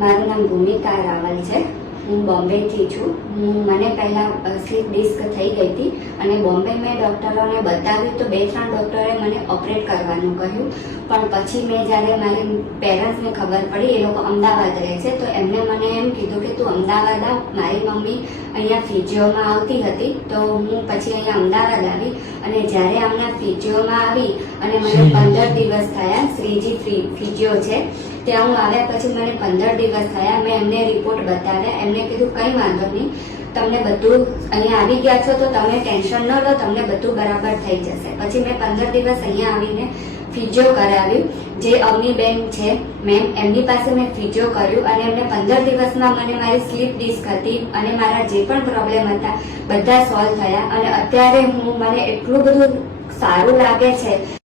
મારું નામ ભૂમિકા રાવલ છે. હું બોમ્બેથી છું. મને પહેલાં સ્લીપ ડિસ્ક થઈ ગઈ હતી અને બોમ્બે મેં ડૉક્ટરોને બતાવ્યું તો 2-3 ડૉક્ટરે મને ઓપરેટ કરવાનું કહ્યું. પણ પછી મેં જ્યારે મારી પેરેન્ટ્સને ખબર પડી, એ લોકો અમદાવાદ રહે છે, તો એમને મને એમ કીધું કે તું અમદાવાદ આવ. મારી મમ્મી અહીંયા ફિઝિયોમાં આવતી હતી, તો હું પછી અહીંયા અમદાવાદ આવી અને જ્યારે હમણાં ફિઝિયોમાં આવી અને મને 15 દિવસ થયા. શ્રીજી ફિઝિયો છે ત્યાં હું આવ્યા પછી મને 15 દિવસ થયા. મેં એમને રિપોર્ટ બતાવ્યા. એમને કીધું કંઈ વાંધો નહીં, તમને બધું અહીંયા આવી ગયા છો તો તમે ટેન્શન ન લો, તમને બધું બરાબર થઈ જશે. પછી મેં 15 દિવસ અહીંયા આવીને ફિઝિયો કરાવ્યું. જે અવનીબેન છે મેમ, એમની પાસે મેં ફિઝિયો કર્યું અને એમને 15 દિવસમાં મને મારી સ્લીપ ડિસ્ક હતી અને મારા જે પણ પ્રોબ્લેમ હતા બધા સોલ્વ થયા અને અત્યારે મને એટલું બધું સારું લાગે છે